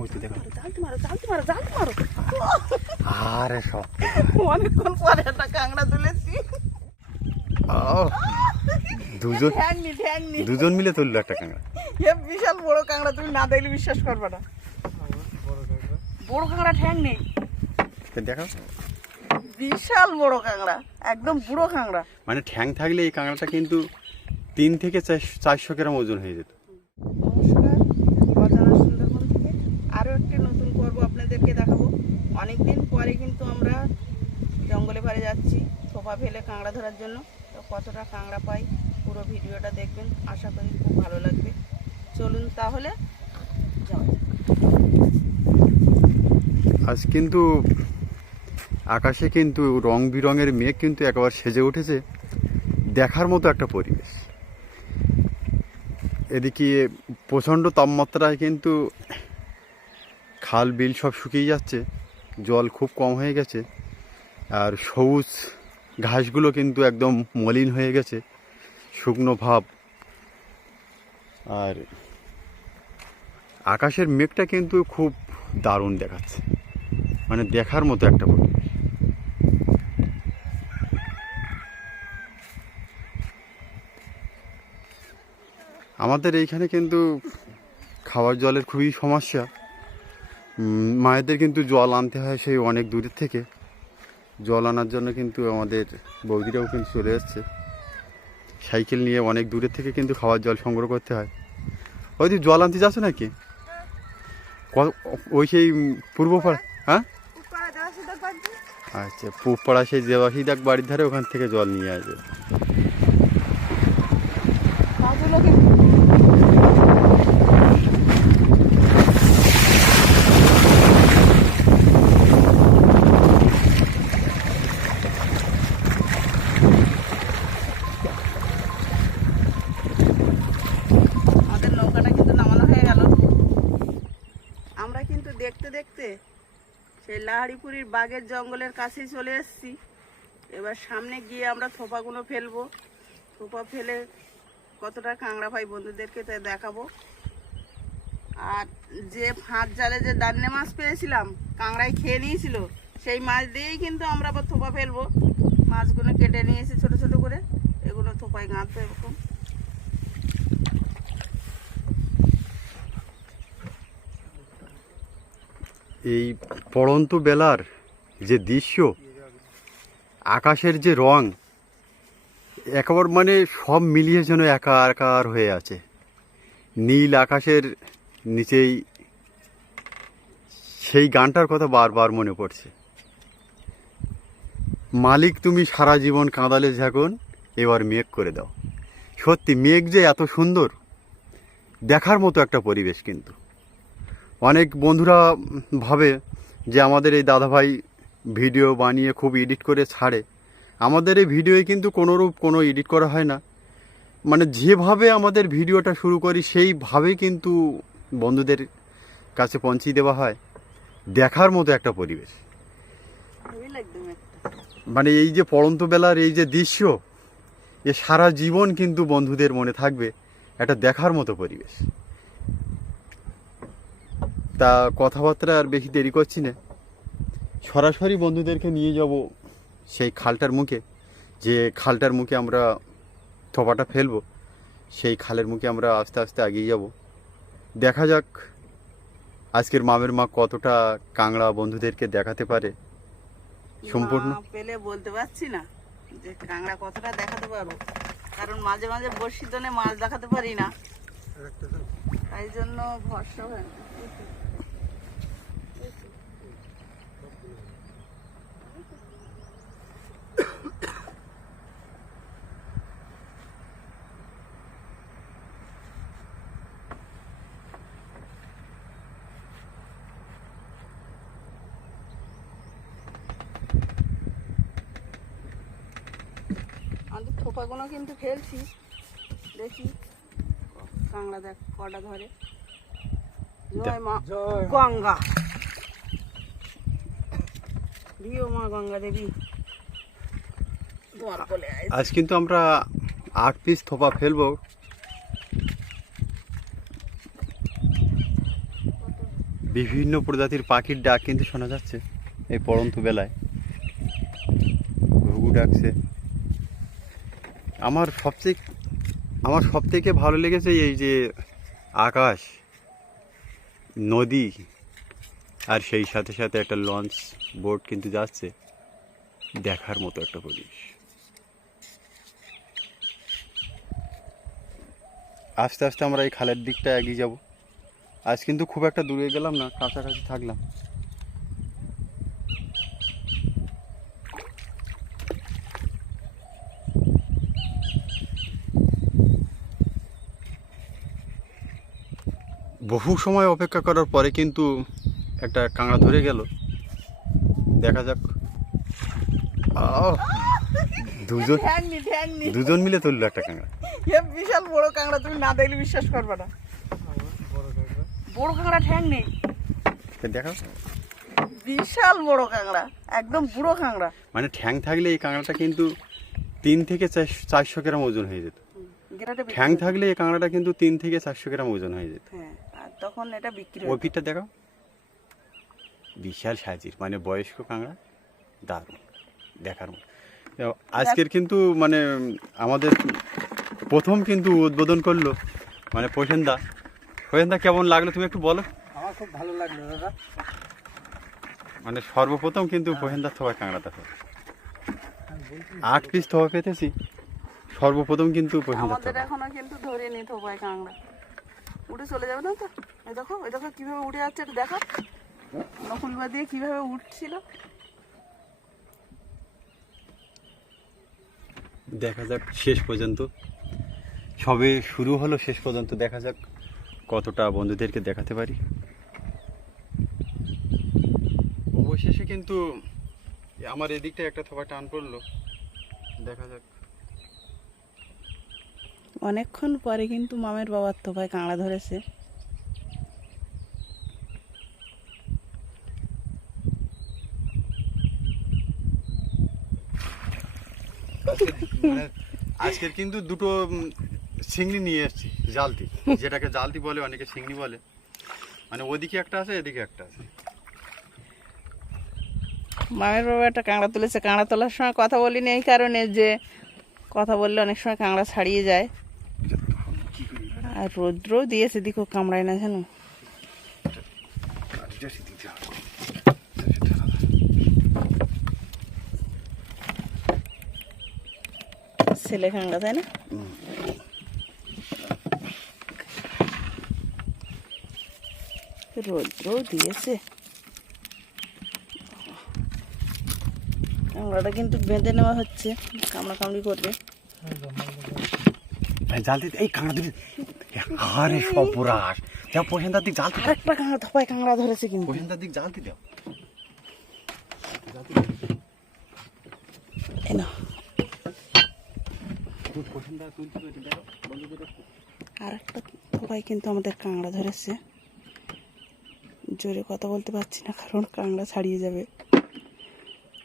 ওই দেখো। জালতি মারো জালতি মারো জালতি মারো আরে সব। অনেকক্ষণ পরে একটা কাঁকড়া তুলেছি। দুজন দুজন মিলে তুললো একটা কাঁকড়া। এ বিশাল বড় কাঁকড়া তুমি না দেখলে বিশ্বাস করবে না। বড় কাঁকড়া ঠ্যাং নেই দেখো বিশাল বড় কাঁকড়া একদম বুড়ো কাঁকড়া। মানে ঠ্যাং থাকলে এই কাঁকড়াটা কিন্তু তিন থেকে চারশো গ্রাম ওজন হয়ে যেত নমস্কার অজানা সুন্দরবন থেকে আরও একটি নতুন পর্ব আপনাদেরকে দেখাবো অনেকদিন পরে কিন্তু আমরা জঙ্গলে পাড়ে যাচ্ছি থোপা ফেলে কাঁকড়া ধরার জন্য। তো কতটা কাঁকড়া পাই পুরো ভিডিওটা দেখবেন, আশা করি খুব ভালো লাগবে। চলুন তাহলে আজ কিন্তু আকাশে কিন্তু রং বিরঙের মেঘ কিন্তু একবার সেজে উঠেছে। দেখার মতো একটা পরিবেশ। এদিকে প্রচণ্ড তাপমাত্রায় কিন্তু খাল বিল সব শুকিয়ে যাচ্ছে। জল খুব কম হয়ে গেছে। আর সবুজ ঘাসগুলো কিন্তু একদম মলিন হয়ে গেছে। শুকনো ভাব। আর আকাশের মেঘটা কিন্তু খুব দারুণ দেখাচ্ছে। মানে দেখার মতো একটা পরিবেশ আমাদের এইখানে কিন্তু খাওয়ার জলের খুবই সমস্যা। মায়েদের কিন্তু জল আনতে হয় সেই অনেক দূরের থেকে। জল আনার জন্য কিন্তু আমাদের বৌদিরাও কিন্তু চলে এসছে। সাইকেল নিয়ে অনেক দূরের থেকে কিন্তু খাওয়ার জল সংগ্রহ করতে হয়। ওই তুই জল আনতে যাচ্ছ নাকি? ওই সেই পূর্ব পাড়া হ্যাঁ? আচ্ছা পূব পাড়া সেই দেবাসী দেখ বাড়ির ধারে ওখান থেকে জল নিয়ে আসবে কাজগুলো কিন্তু আমাদের নৌকাটা কিন্তু নামানো হয়ে গেল আমরা কিন্তু দেখতে দেখতে সেই লাহারিপুরির বাগের জঙ্গলের কাছেই চলে এসেছি। এবার সামনে গিয়ে আমরা থোপাগুলো ফেলব। থোপা ফেলে কতটা কাঁকড়া পাই বন্ধুদেরকে তাই দেখাবো। আর যে ফাঁদ জালে যে দান্নে মাছ পেয়েছিলাম, কাঁকড়াই খেয়ে নিয়েছিল, সেই মাছ দিয়েই কিন্তু আমরা আবার থোপা ফেলব। মাছগুলো কেটে নিয়েছি ছোট ছোট করে এগুলো থোপায় গাঁথবো এরকম। এই পড়ন্ত বেলার যে দৃশ্য, আকাশের যে রং, একবার মানে সব মিলিয়ে যেন একাকার হয়ে আছে। নীল আকাশের নিচেই সেই গানটার কথা বারবার মনে পড়ছে। মালিক, তুমি সারা জীবন কাঁদালে ঝাঁকুন, এবার মেঘ করে দাও। সত্যি, মেঘ যে এত সুন্দর, দেখার মতো একটা পরিবেশ কিন্তু। অনেক বন্ধুরা ভাবে যে আমাদের এই দাদাভাই ভিডিও বানিয়ে খুব এডিট করে ছাড়ে। আমাদের এই ভিডিওয়ে কিন্তু কোনোরূপ কোনো এডিট করা হয় না। মানে যেভাবে আমাদের ভিডিওটা শুরু করি সেইভাবেই কিন্তু বন্ধুদের কাছে পৌঁছিয়ে দেওয়া হয়। দেখার মতো একটা পরিবেশ। মানে এই যে পড়ন্ত বেলার এই যে দৃশ্য এ সারা জীবন কিন্তু বন্ধুদের মনে থাকবে। একটা দেখার মতো পরিবেশ। তা কথাবার্তা আর বেশি দেরি করছি না। সরাসরি বন্ধুদেরকে নিয়ে যাব সেই খালটার মুখে। যে খালটার মুখে আমরা থোপাটা ফেলব সেই খালের মুখে আমরা আস্তে আস্তে এগিয়ে যাব। দেখা যাক আজকের মামের মা কতটা কাংড়া বন্ধুদেরকে দেখাতে পারে। সম্পূর্ণ পেলে বলতে পারছি না যে কাঁকড়া কতটা দেখাতে পারব। কারণ মাঝে মাঝে বড়শি দনে মাছ দেখাতে পারি না। তাই জন্য ভরসা হয় না আমাদের থোপাগুলো কিন্তু ফেলছি দেখি। কাঁকড়া দেখ কটা ধরে। জয় মা গঙ্গা। দিও মা গঙ্গা দেবী। আজ কিন্তু আমরা আট পিস থোপা ফেলব। বিভিন্ন প্রজাতির পাখির ডাক কিন্তু শোনা যাচ্ছে এই পড়ন্ত বেলায়। ঘুঘু ডাকছে। আমার সবচেয়ে, আমার সব থেকে ভালো লেগেছে এই যে আকাশ, নদী, আর সেই সাথে সাথে একটা লঞ্চ বোট কিন্তু যাচ্ছে, দেখার মতো একটা পরিবেশ। আস্তে আস্তে আমরা এই খালের দিকটা এগিয়ে যাব। আজ কিন্তু খুব একটা দূরে গেলাম না, কাছাকাছি থাকলাম। বহু সময় অপেক্ষা করার পরে কিন্তু একটা কাঁকড়া ধরে গেল। দেখা যাক। দুজন দুজন মিলে তুললো একটা কাঁকড়া। বিশাল বড় কাঁকড়া তুমি না দেখলে বিশ্বাস করবে না। বড় কাঁকড়া ঠ্যাং নেই। দেখা বিশাল বড় কাঁকড়া একদম বুড়ো কাঁকড়া। মানে ঠ্যাং থাকলে এই কাঁকড়াটা কিন্তু তিন থেকে চারশো- গ্রাম ওজন হয়ে যেত। ঠ্যাং থাকলে এই কাঁকড়াটা কিন্তু তিন থেকে চারশো গ্রাম ওজন হয়ে যেত। হ্যাঁ। তখন এটা বিক্রি ওই পিঠটা দেখাও বিশাল সাইজের মানে বয়স্ক কাঁকড়া দারুণ দেখার মতো। আজকের কিন্তু মানে আমাদের প্রথম কিন্তু উদ্বোধন করল মানে প্রসেনদা প্রসেনদা কেমন লাগল তুমি একটু বলো? আমার খুব ভালো লাগল দাদা। মানে সর্বপ্রথম কিন্তু প্রসেনদার কাঁকড়াটা আমি বলছি। আট পিস থবা পেতেছি। সর্বপ্রথম কিন্তু প্রসেনদার এখনও কিন্তু ধরে নিতে হবে কাঁকড়া। উঠে চলে যাবে না তো? এই দেখো এই দেখো কীভাবে উঠে যাচ্ছে এটা দেখো। নকুলবা দিয়ে কীভাবে উঠছিল দেখা যাক শেষ পর্যন্ত। সবে শুরু হলো শেষ পর্যন্ত দেখা যাক কতটা বন্ধুদেরকে দেখাতে পারি। অবশেষে কিন্তু আমার এদিকটা একটা থোকা টান পড়ল। দেখা যাক। অনেকক্ষণ পরে কিন্তু মামের বাবার তো ভাই কাঁকড়া ধরেছে। আজকের কিন্তু দুটো চিংড়ি নিয়ে এসেছি জালতি যেটাকে জালতি বলে অনেকে চিংড়ি বলে। মানে ওদিকে একটা আছে এদিকে একটা আছে। মামের বাবা একটা কাঁকড়া তুলেছে। কাঁকড়া তোলার সময় কথা বলিনি এই কারণে যে কথা বললে অনেক সময় কাঁকড়া ছাড়িয়ে যায়। আর রৌদ্রও দিয়েছে দিকো কামড়ায় না জানো ছেলে কাঁকড়া তাই না? রৌদ্রও দিয়েছে। কামড়াটা কিন্তু বেঁধে নেওয়া হচ্ছে। কামড়া কামড়ি করবে। ভাই জালতি এই কাঁকড়া দুটো আরে সপরাস যা পছন্দার দিক জালতি দাও আরেকটা কাঁকড়া ধপায় কাঁকড়া ধরেছে কিন্তু। পছন্দার দিক জালতি দাও আরেকটা কিন্তু আমাদের কাঁকড়া ধরেছে। জোরে কথা বলতে পারছি না, কারণ কাঁকড়া ছাড়িয়ে যাবে।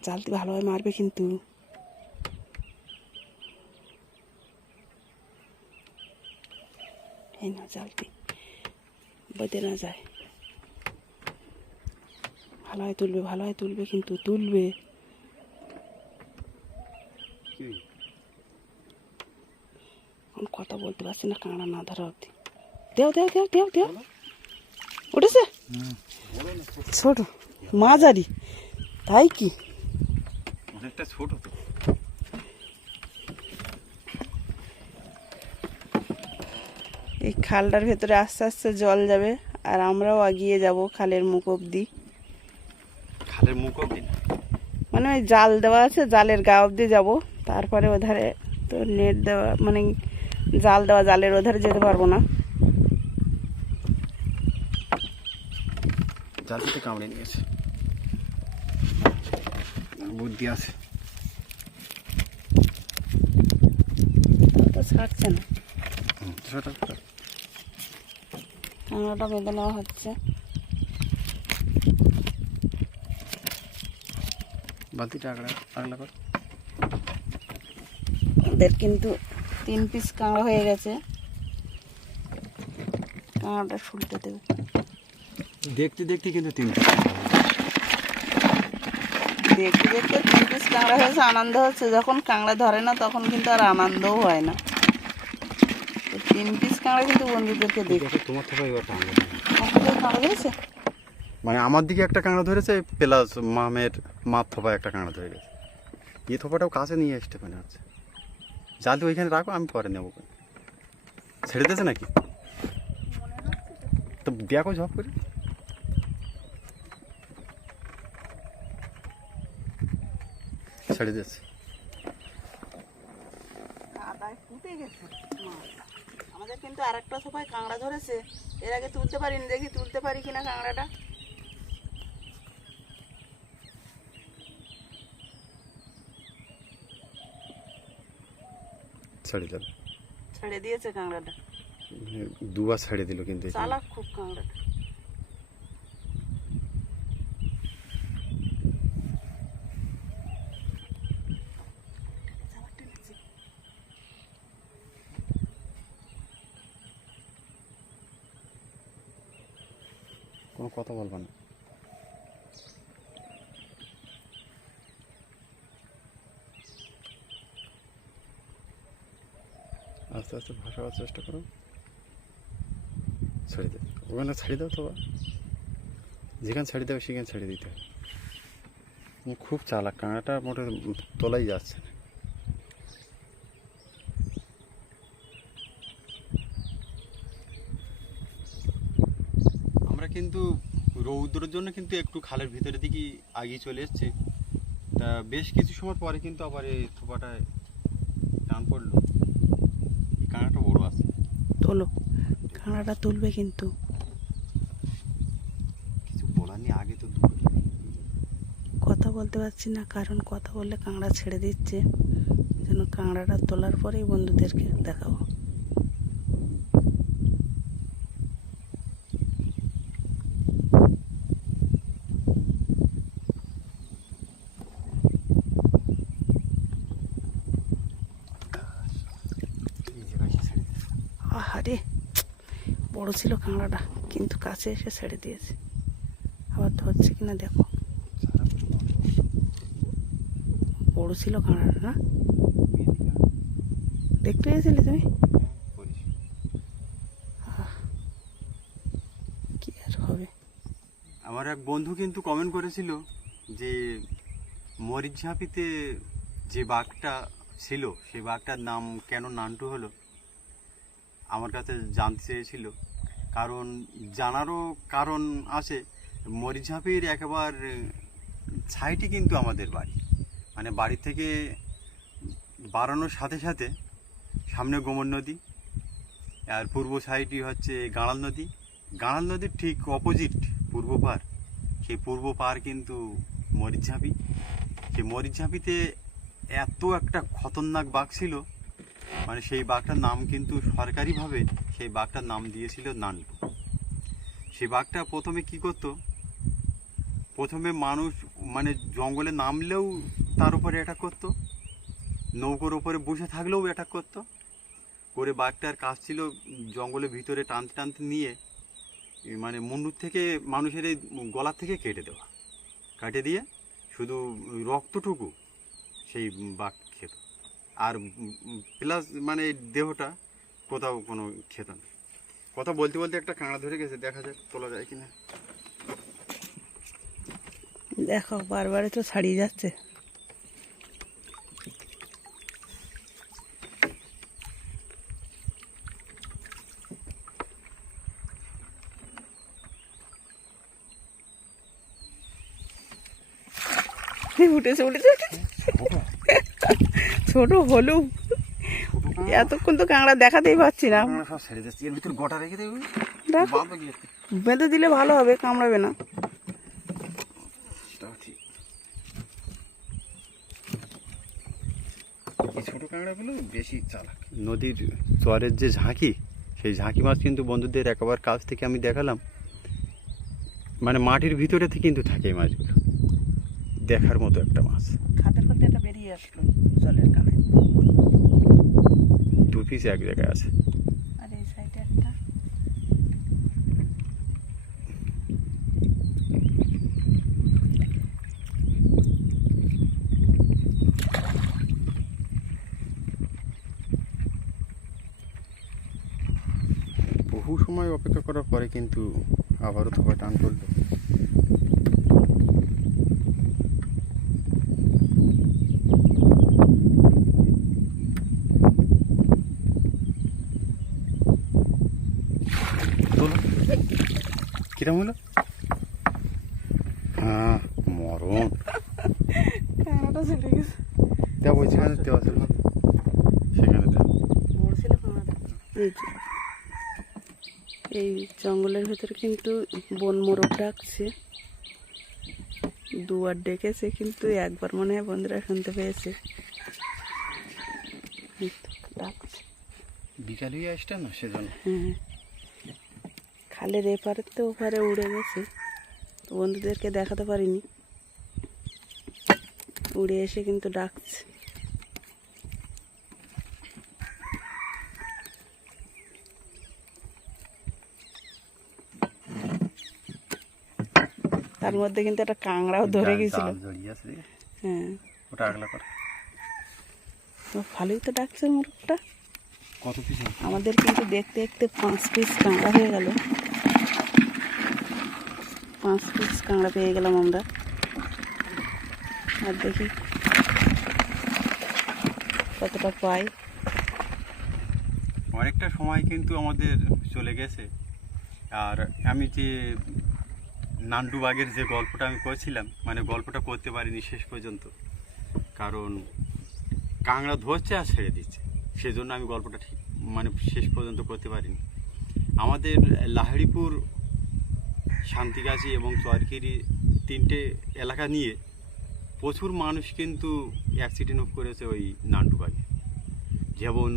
জালতি ভালোভাবে মারবে কিন্তু। এই না জালতি বেঁধে না যায়। ভালো হয় তুলবে ভালো হয় তুলবে কিন্তু তুলবে। এখন কথা বলতে পারছি না কাঁকড়া না ধরা অবধি। দেও দেও দেও দেও দেও। উঠেছে? ছোট মাঝারি। তাই কি? অনেকটা ছোট এই খালটার ভেতরে আস্তে আস্তে জল যাবে আর আমরাও এগিয়ে যাব খালের মুখ অবধি। খালের মুখ অব্দি মানে ওই জাল দেওয়া আছে জালের গা অবধি যাব। তারপরে ওধারে তো নেট দেওয়া মানে জাল দেওয়া জালের ওধারে যেতে পারব না। কামড়ে নিয়েছে। বুদ্ধি আছে। ছাড়ছে না। বেঁধে নেওয়া হচ্ছে। বালতিটা আগলা আগলা কর। ওদের কিন্তু তিন পিস কাঁকড়া হয়ে গেছে। কাঁকড়াটা শুলতে দেবে। দেখতে দেখতে কিন্তু তিন পিস দেখতে দেখতে তিন পিস কাঁকড়া হয়েছে আনন্দ হচ্ছে। যখন কাঁকড়া ধরে না তখন কিন্তু আর আনন্দও হয় না। তিন পিস কাঁকড়া কিন্তু বন্ধুদেরকে দেখ। দেখো তোমার থেকে এবার কাঁকড়া ধরেছে? মানে আমার দিকে একটা কাঁকড়া ধরেছে প্লাস মামের মার থোপায় একটা কাঁকড়া ধরে গেছে। এই থোপাটাও কাছে নিয়ে আসতে মনে হচ্ছে। জালটি ওইখানে রাখো, আমি পরে নেব। ছেড়ে দিয়েছে নাকি? তো দেখো ঝপ করে? ছেড়ে দিয়েছে। আমাদের কিন্তু আরেকটা সবাই কাঁকড়া ধরেছে। এর আগে তুলতে পারিনি, দেখি তুলতে পারি কিনা কাঁকড়াটা। ছেড়ে দিল ছেড়ে দিয়েছে কাঁকড়াটা? দুবার ছেড়ে দিল কিন্তু। চালাক খুব কাঁকড়াটা। কোনো কথা বলব না। আস্তে আস্তে ভাসাবার চেষ্টা করো ছেড়ে দে। ওখানে ছেড়ে দাও তো যেখানে ছেড়ে দেবে সেখানে ছেড়ে দিতে হবে। খুব চালাক। কাঁটাটা মোটে তোলাই যাচ্ছে না। আমরা কিন্তু রৌদ্রের জন্য কিন্তু একটু খালের ভিতরের দিকে আগিয়ে চলে এসেছি। তা বেশ কিছু সময় পরে কিন্তু আবার এই থোপাটায় টান পড়ল এই কাঁটাটা বড় আছে তোলো কাঁড়াটা তুলবে কিন্তু। কথা বলতে পারছি না কারণ কথা বললে কাঁকড়া ছেড়ে দিচ্ছে। যেন কাঁকড়াটা তোলার পরেই বন্ধুদেরকে দেখাবো এই জায়গায় এসে ছেড়ে দিয়েছে। আহারে বড় ছিল কাঁকড়াটা কিন্তু কাছে এসে ছেড়ে দিয়েছে। আবার ধরছে কিনা দেখো। বড় ছিল কাঁকড়াটা না? দেখতে পেয়েছিলে তুমি? কি আর হবে? আমার এক বন্ধু কিন্তু কমেন্ট করেছিল যে, মরিচ ঝাঁপিতে যে বাঘটা ছিল, সেই বাঘটার নাম কেন নান্টু হলো? আমার কাছে জানতে চেয়েছিল। কারণ জানারও কারণ আছে। মরিচঝাপির একেবার ছাইটি কিন্তু আমাদের বাড়ি। মানে বাড়ি থেকে বাড়ানোর সাথে সাথে সামনে গোমর নদী, আর পূর্ব সাইডই হচ্ছে গাঁড়াল নদী। গাঁড়াল নদীর ঠিক অপোজিট পূর্ব পার। সেই পূর্ব পার কিন্তু মরিচঝাঁপি। সেই মরিচঝাঁপিতে এত একটা খতরনাক বাঘ ছিল মানে সেই বাঘটার নাম কিন্তু সরকারিভাবে সেই বাঘটার নাম দিয়েছিল নান্টু সেই বাঘটা প্রথমে কি করতো? প্রথমে মানুষ মানে জঙ্গলে নামলেও তার উপরে অ্যাটাক করতো। নৌকোর উপরে বসে থাকলেও অ্যাটাক করতো। করে বাঘটার কাজ ছিল জঙ্গলের ভিতরে টানতে টানতে নিয়ে মানে মুন্ডুর থেকে মানুষের এই গলার থেকে কেটে দেওয়া। কাটে দিয়ে শুধু রক্তটুকু সেই বাঘ আর প্লাস মানে দেহটা কোথাও কোনো খেত না। কথা বলতে বলতে একটা কাঁড়া ধরে গেছে, দেখা যাক তোলা যায় কিনা। দেখো, বারবারে তো ছাড়িয়ে যাচ্ছে। উঠেছে উঠেছে। ছোট হলুম এতক্ষণ তো কাঁকড়া দেখাতেই পাচ্ছি না কাঁড়া সব ছেড়ে যাচ্ছে এর ভিতরে গোটা রেখে দেবে? দেখো। বাঁধবে গিয়ে বেঁধে দিলে ভালো হবে কামড়াবে না। ছোট কাঁকড়াগুলো বেশি চালাক। নদীর চরের যে ঝাঁকি সেই ঝাঁকি মাছ কিন্তু বন্ধুদের একবার কাছ থেকে আমি দেখালাম। মানে মাটির ভিতরে থেকে কিন্তু থাকে এই মাছগুলো। দেখার মতো একটা মাছ। খাতে খাতে এটা বেরিয়ে আসলো। জলের কানে দু পিস এক জায়গায় আছে। আর এই সাইডে একটা। বহু সময় অপেক্ষা করার পরে কিন্তু আবারও ধোকা টান পড়ল। তোলো। কিরম হলো? হ্যাঁ মরণ। দেখ ওই যেখানে দেওয়া না। সেখানে এই জঙ্গলের ভেতরে কিন্তু বন মোরগ ডাকছে। দুবার ডেকেছে কিন্তু একবার মনে হয় বন্ধুরা শুনতে পেয়েছে। ডাকছে। বিকাল হয়ে আসটা না সেজন্য? হ্যাঁ। খালের এপারে তো ওপারে উড়ে গেছে। তো বন্ধুদেরকে দেখাতে পারিনি। উড়ে এসে কিন্তু ডাকছে। তার মধ্যে কিন্তু একটা কাংড়াও ধরে গেছিল। হ্যাঁ। ওটা আগলা কর। তো ভালোই তো ডাকছে মোরগটা। কত পিস আমাদের কিন্তু দেখতে দেখতে পাঁচ পিস কাঁকড়া হয়ে গেল। পাঁচ পিস কাঁকড়া পেয়ে গেলাম আমরা। আর দেখি কতটা পাই। অনেকটা সময় কিন্তু আমাদের চলে গেছে। আর আমি যে নান্ডু বাগের যে গল্পটা আমি করেছিলাম মানে গল্পটা করতে পারিনি শেষ পর্যন্ত, কারণ কাঁকড়া ধরছে আর ছেড়ে দিচ্ছে। সেজন্য আমি গল্পটা ঠিক মানে শেষ পর্যন্ত করতে পারিনি। আমাদের লাহারিপুর শান্তিগাছি এবং চরকিরি তিনটে এলাকা নিয়ে প্রচুর মানুষ কিন্তু অ্যাক্সিডেন্ট করেছে ওই নান্ডুবাগে যেমন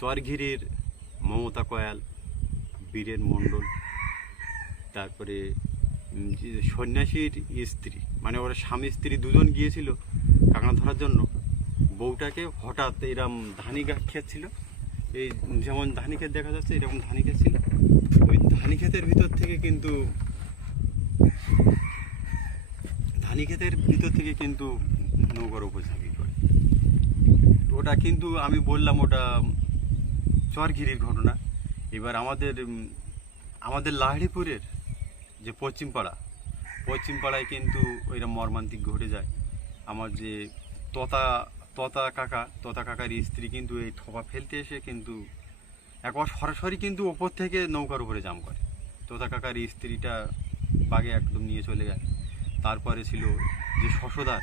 চরঘিরির মমতা কয়াল বীরের মণ্ডল, তারপরে সন্ন্যাসীর স্ত্রী মানে ওরা স্বামী স্ত্রী দুজন গিয়েছিল কাঁকড়া ধরার জন্য। বউটাকে হঠাৎ এরম ধানি গাছ খেয়েছিল এই যেমন ধানি ক্ষেত দেখা যাচ্ছে, এরকম ধানি ক্ষেত ছিল। ওই ধানি ক্ষেতের ভিতর থেকে কিন্তু ধানি ক্ষেতের ভিতর থেকে কিন্তু নৌকার ঝাঁপিয়ে পড়ে। ওটা কিন্তু আমি বললাম, ওটা চরঘিরির ঘটনা। এবার আমাদের আমাদের লাহড়িপুরের যে পশ্চিমপাড়া, পশ্চিমপাড়ায় কিন্তু ওইরা মর্মান্তিক ঘটে যায়। আমার যে ততা ততা কাকা, ততা কাকার স্ত্রী কিন্তু এই থোপা ফেলতে এসে কিন্তু একবার সরাসরি কিন্তু ওপর থেকে নৌকার উপরে জাম করে। তোতা কাকার স্ত্রীটা বাগে একদম নিয়ে চলে যায় তারপরে ছিল যে শশদার,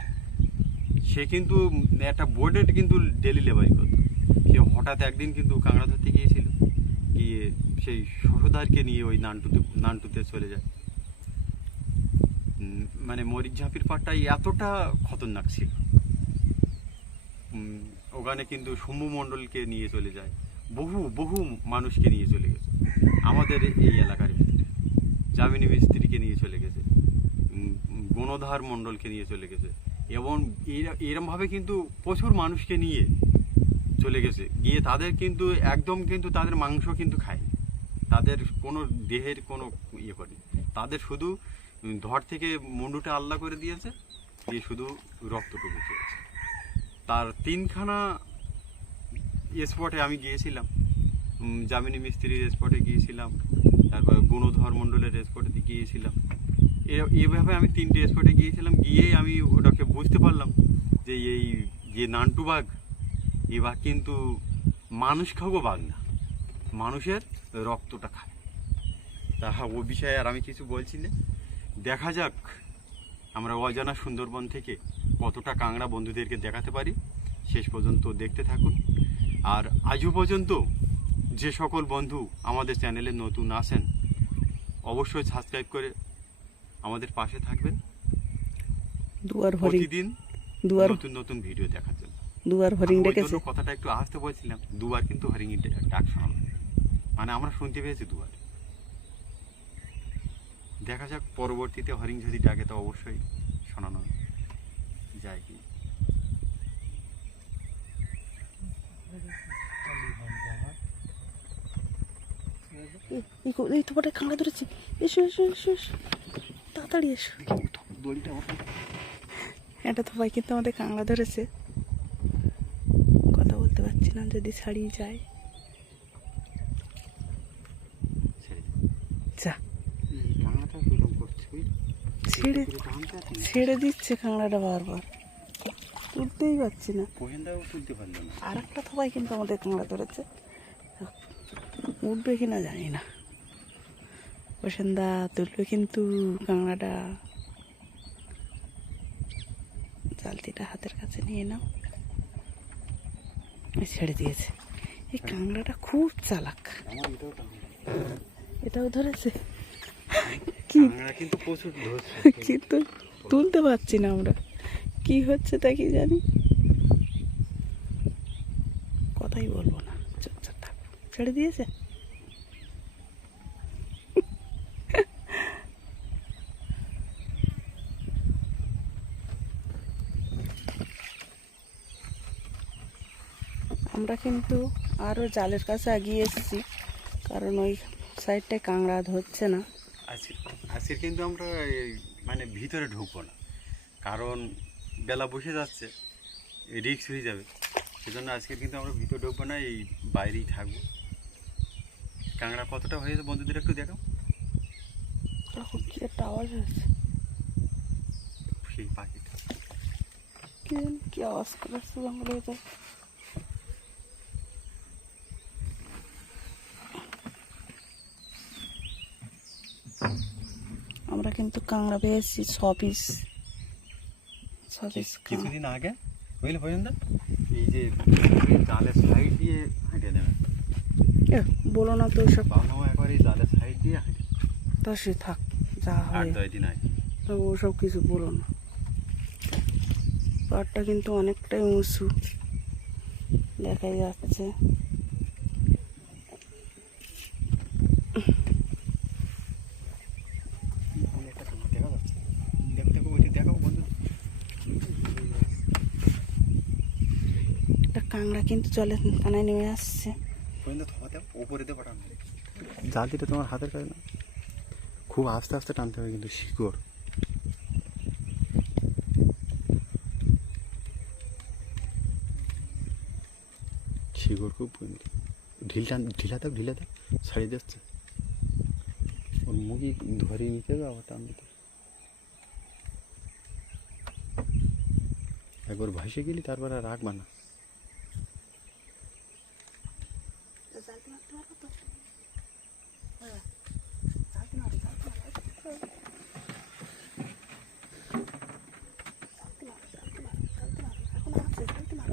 সে কিন্তু একটা বোর্ডে কিন্তু ডেলি লেবারি করতো। সে হঠাৎ একদিন কিন্তু কাঁকড়া ধরতে গিয়েছিল। গিয়ে সেই শশদারকে নিয়ে ওই নানটুতে নানটুতে চলে যায়। মানে মরিচ ঝাঁপির পাটটাই এতটা খতরনাক ছিল। ওখানে কিন্তু শম্ভু মণ্ডলকে নিয়ে চলে যায়। বহু বহু মানুষকে নিয়ে চলে গেছে। আমাদের এই এলাকার জামিনী মিস্ত্রিকে নিয়ে চলে গেছে। গণধার মণ্ডলকে নিয়ে চলে গেছে। এবং এরা- এরমভাবে কিন্তু প্রচুর মানুষকে নিয়ে চলে গেছে। গিয়ে তাদের কিন্তু, একদম কিন্তু তাদের মাংস কিন্তু খায় তাদের কোনো দেহের কোনো ইয়ে করে তাদের শুধু ধর থেকে মুন্ডুটা আলাদা করে দিয়েছে, দিয়ে শুধু রক্তটুকু খেয়েছে। তার তিনখানা স্পটে আমি গিয়েছিলাম। জামিনী মিস্ত্রির স্পটে গিয়েছিলাম। তারপর গুণধর মণ্ডলের স্পটে গিয়েছিলাম। এ- এইভাবে আমি তিনটে স্পটে গিয়েছিলাম, গিয়েই আমি ওটাকে বুঝতে পারলাম যে এই যে নান্টু বাঘ এই বাঘ কিন্তু মানুষ খাব বাঘ না, মানুষের রক্তটা খায়। তা ও বিষয়ে আর আমি কিছু বলছি না। দেখা যাক আমরা অজানা সুন্দরবন থেকে কতটা কাংড়া বন্ধুদেরকে দেখাতে পারি। শেষ পর্যন্ত দেখতে থাকুন। আর আজও পর্যন্ত যে সকল বন্ধু আমাদের চ্যানেলে নতুন আসেন অবশ্যই সাবস্ক্রাইব করে আমাদের পাশে থাকবেন। দুয়ার হরিং প্রতিদিন দুয়ার নতুন নতুন ভিডিও দেখার জন্য। দুয়ার হরিং ওই ডেকেছে। কথাটা একটু আসতে বলছিলাম দুবার কিন্তু হরিং ডাক শোনালো। মানে আমরা শুনতে পেয়েছি দুবার দেখা যাক পরবর্তীতে হরিং যদি ডাকে তো অবশ্যই শোনানো যায় কি? এই তোমার খানা ধরেছি। এসো এসো এসো এসো। তাড়াতাড়ি এসো। এটা তো ভাই কিন্তু আমাদের কাঁকড়া ধরেছে। কথা বলতে পারছি না যদি ছাড়িয়ে যায়। যা। ছেড়ে ছেড়ে দিচ্ছে কাঁকড়াটা বারবার। তুলতেই পারছি না। আর একটা তো কিন্তু আমাদের কাঁকড়া ধরেছে। উঠবে কিনা জানি না। প্রসেনদা তুলবে কিন্তু কাঁকড়াটা জালতিটা হাতের কাছে নিয়ে নাও। ছেড়ে দিয়েছে। এই কাঁকড়াটা খুব চালাক। এটাও ধরেছে? কি? কিন্তু তুলতে পারছি না আমরা। কি হচ্ছে তা কি জানি? কথাই বলব না। চুপচাপ থাক। ছেড়ে দিয়েছে আমরা কিন্তু আরও জালের কাছে এগিয়ে এসেছি। কারণ ওই সাইডটায় কাঁকড়া ধরছে না। আজকে কিন্তু আমরা মানে ভিতরে ঢুকবো না। কারণ বেলা বসে যাচ্ছে রিক্স হয়ে যাবে। সেজন্য আজকে কিন্তু আমরা ভিতরে ঢুকবো না এই বাইরেই থাকব। কাঁকড়া কতটা হয়েছে বন্ধুদের একটু দেখো কি একটা আওয়াজ হচ্ছে। সেই পাখিটা। কি আওয়াজ করেছে ভিতর আমরা কিন্তু কাঁকড়া পেয়েছি ছ পিস ছ পিস। কিছুদিন আগে? বুঝলে দা এই যে জালের সাইড দিয়ে হেঁটে নেবে বলো না তো সব মা একবার এই জালের সাইড দিয়ে হেঁটে। তা সে থাক যা হয় দিন আগে। ওসব কিছু বলো না। পাড়টা কিন্তু অনেকটাই উঁচু। দেখাই যাচ্ছে দেখা যাচ্ছে দেখো দেখো ওইটি দেখো বন্ধু কাঁকড়া কিন্তু জলের কানায় নেমে আসছে। জালতিটা তোমার হাতের কাছে না? খুব আস্তে আস্তে টানতে হবে কিন্তু শিকড়। শিকড় খুব ঢিল টান ঢিলা দাও ঢিলা দাও ছাড়িয়ে দিচ্ছে ওর মুখই ধরে নিতে হবে আবার টান দিতে একবার ভাসে গেলি তারপর আর রাখবা না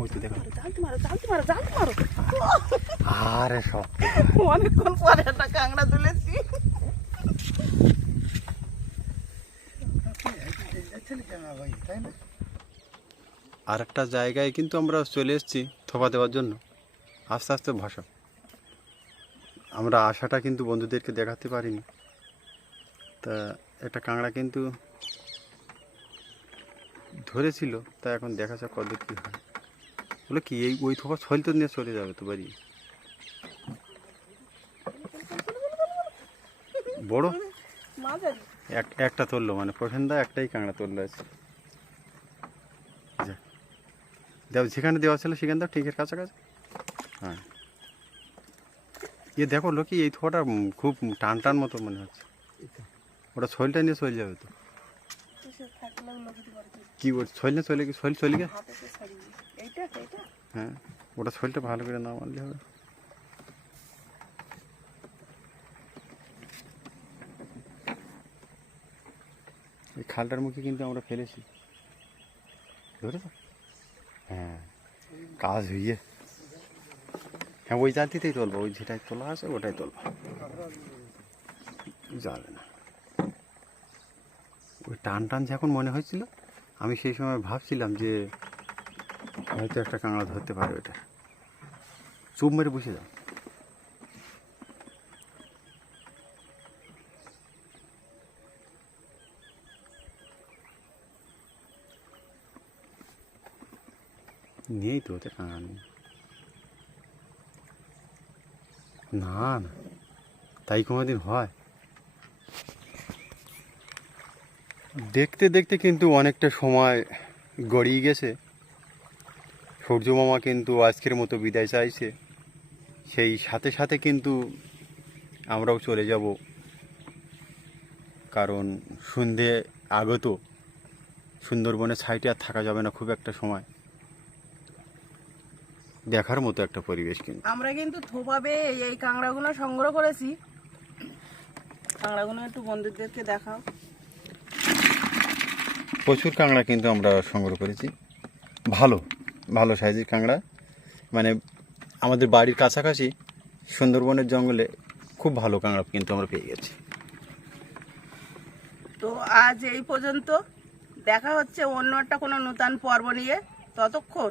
ওই তো দেখো জালতি মারো জালতি মারো জালতি মারো আরে সব অনেকক্ষণ পরে একটা কাঁকড়া তুলেছি আর একটা জায়গায় কিন্তু আমরা চলে এসেছি থোপা দেওয়ার জন্য। আস্তে আস্তে ভাষা। আমরা আশাটা কিন্তু বন্ধুদেরকে দেখাতে পারিনি। তা একটা কাঁকড়া কিন্তু ধরেছিল তা এখন দেখা যাক কত কী হয়। বলে কি এই ওই থোপা ছল তো নিয়ে চলে যাবে তো বাড়ি? বড়? এক একটা তুললো মানে প্রসেনদা একটাই কাঁকড়া তুললো আছে যা। দাও যেখানে দেওয়া ছিল সেখানে দাও ঠিকের কাছাকাছি। হ্যাঁ। ইয়ে দেখো লোকি এই থোয়াটা খুব টান টান মতো মনে হচ্ছে। ওটা শৈলটা নিয়ে চলে যাবে তো। কি শৈল না চলে শৈল চলে গে হ্যাঁ ওটা শৈলটা ভালো করে না মারলে হবে। এই খালটার মুখে কিন্তু আমরা ফেলেছি। ধরে তো হ্যাঁ কাজ হইয়ে। হ্যাঁ ওই জাতিতেই তুলবো, ওই যেটাই তোলা আছে, ওটাই তুলবো। যাবে না। ওই টান টান যখন মনে হয়েছিল, আমি সেই সময় ভাবছিলাম যে হয়তো একটা কাঁকড়া ধরতে পারবে এটা চুপ মেরে বসে যাও। নেই তো ওতে না না তাই কোনোদিন হয় দেখতে দেখতে কিন্তু অনেকটা সময় গড়িয়ে গেছে। সূর্য মামা কিন্তু আজকের মতো বিদায় চাইছে। সেই সাথে সাথে কিন্তু আমরাও চলে যাব। কারণ সন্ধে আগত। সুন্দরবনের সাইডে আর থাকা যাবে না খুব একটা সময়। দেখার মতো একটা পরিবেশ কিন্তু। আমরা কিন্তু থোপাবে এই এই কাঁকড়াগুলো সংগ্রহ করেছি। কাঁকড়াগুলো একটু বন্ধুদেরকে দেখাও। প্রচুর কাঁকড়া কিন্তু আমরা সংগ্রহ করেছি। ভালো ভালো সাইজের কাঁকড়া। মানে আমাদের বাড়ির কাছাকাছি সুন্দরবনের জঙ্গলে খুব ভালো কাঁকড়া কিন্তু আমরা পেয়ে গেছি। তো আজ এই পর্যন্ত। দেখা হচ্ছে অন্য একটা কোনো নূতন পর্ব নিয়ে। ততক্ষণ